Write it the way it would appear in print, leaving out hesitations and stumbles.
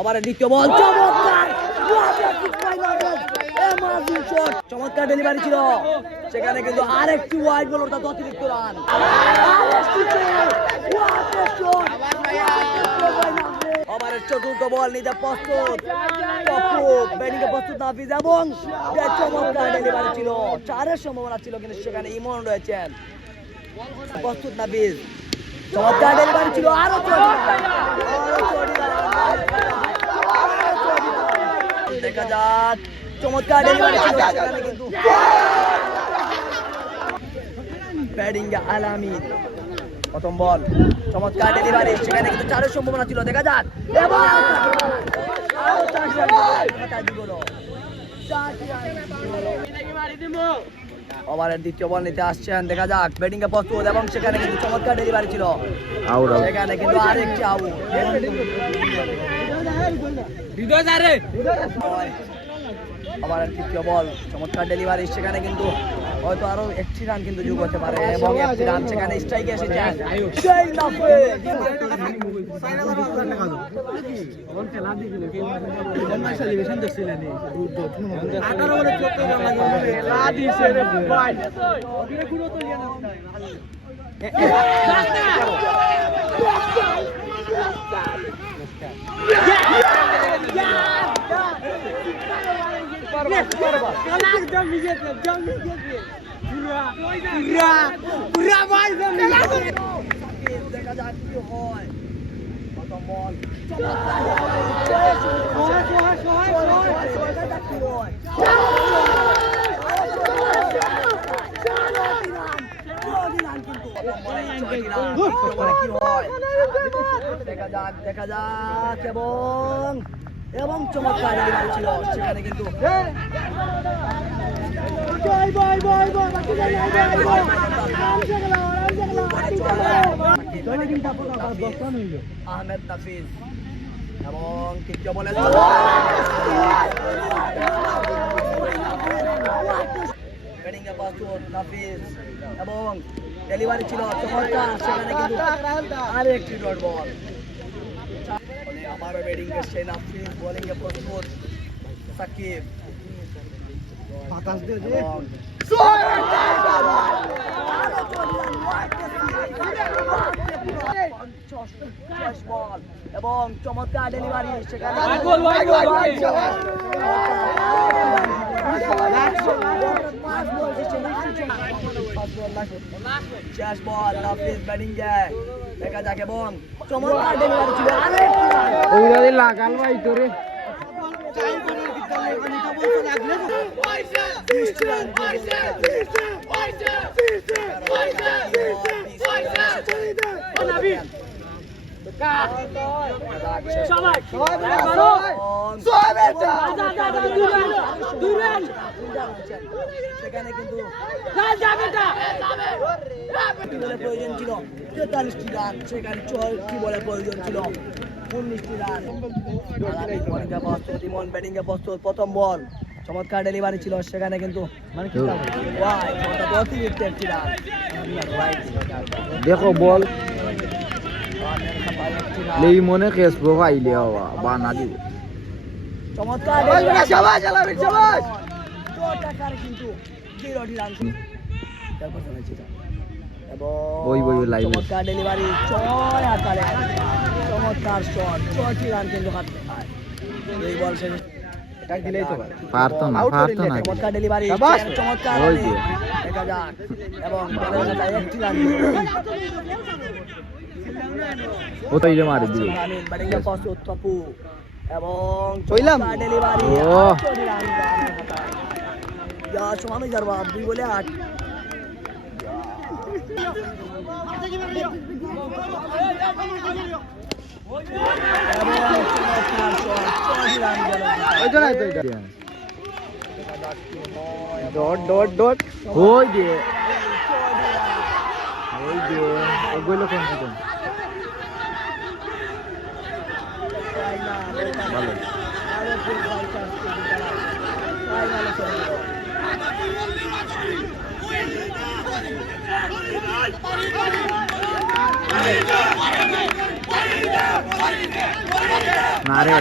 আবার দ্বিতীয় বল চমৎকার ডেলিভারি ছিল, সেখানে কিন্তু আরেকটি ওয়াইড বল, অর্থাৎ অতিরিক্ত রান। ওভারের চতুর্থ বল নিতে প্রস্তুত ব্যাটিংয়ে প্রস্তুত নাফিজ এবং চমৎকার ডেলিভারি ছিল, 4-এর সম্ভাবনা ছিল, কিন্তু সেখানে ইমন রয়েছেন। প্রস্তুত নাফিজ, চমৎকার ডেলিভারি ছিল, আরো দেখা যাক, চমৎকার ডেলিভারি ছিল, সেখানে কিন্তু ব্যাটিংয়ে আলামিন প্রথম বল, চমৎকার ডেলিভারি, সেখানে কিন্তু 4-এর সম্ভাবনা ছিল। দেখা যাক ওভারের দ্বিতীয় বল নিতে আসছেন, দেখা যাক ব্যাটিং এ প্রস্তুত এবং সেখানে কিন্তু চমৎকার ডেলিভারি ছিল, সেখানে কিন্তু আরেকটি আউট। ওভারের তৃতীয় বল, চমৎকার ডেলিভারি, সেখানে কিন্তু হয়তো আরো একটি রান কিন্তু যোগ হতে পারে এবং একটি রান সেখানে স্ট্রাইকে এসেছে। দেখা যাক কি হয়। প্রথম বল, দেখা যাক এবং চমৎকার ডেলিভারি ছিল, সেখানে কিন্তু আহমেদ নাফিজ এবং তৃতীয় বলে ব্যাটিংয়ে প্রস্তুত নাফিজ এবং ডেলিভারি ছিল চমৎকার, সেখানে কিন্তু আরেকটি ডট বল। আবারও ব্যাটিং করছে নাফিজ, বোলিংয়ে প্রস্তুত সাকিব, এবং চমৎকার ডেলিভারি, সেখানে শেষ বল নাফিজ ব্যাটিং যায়, দেখা যাক এবং চমৎকার ডেলিভারি ছিল, লাগাল ভাই তোরে সেখানে কিন্তু প্রয়োজন ছিল 43টি রান, সেখানে 6টি বলে প্রয়োজন ছিল 19টি রান। ইমন ব্যাটিং এ প্রস্তুত, প্রথম বল, চমৎকার ডেলিভারি ছিল, সেখানে কিন্তু অতিরিক্ত একটি রান। দেখো বল লেই মনে কেস পাইলে বানা দিব, চমৎকার কিন্তু 0টি রান চমৎকার ডেলিভারি, 6 আকারে চমৎকার শট, 6টি রান কিন্তু হাতে পায়। এই বল শেষ পারতো না চমৎকার ডেলিভারি, চমৎকার দেখা যাক এবং একটি রান ওটাই যে মারি দিল ব্যাটিং এ প্রস্তুত তপু এবং চমৎকার ডেলিভারি, 8টি রান সমানো যার 2 বলে 8 ওই তো নাই তো এটা ডট ডট ডট ওই যে ওগুলো কোন কোন ভালো না রে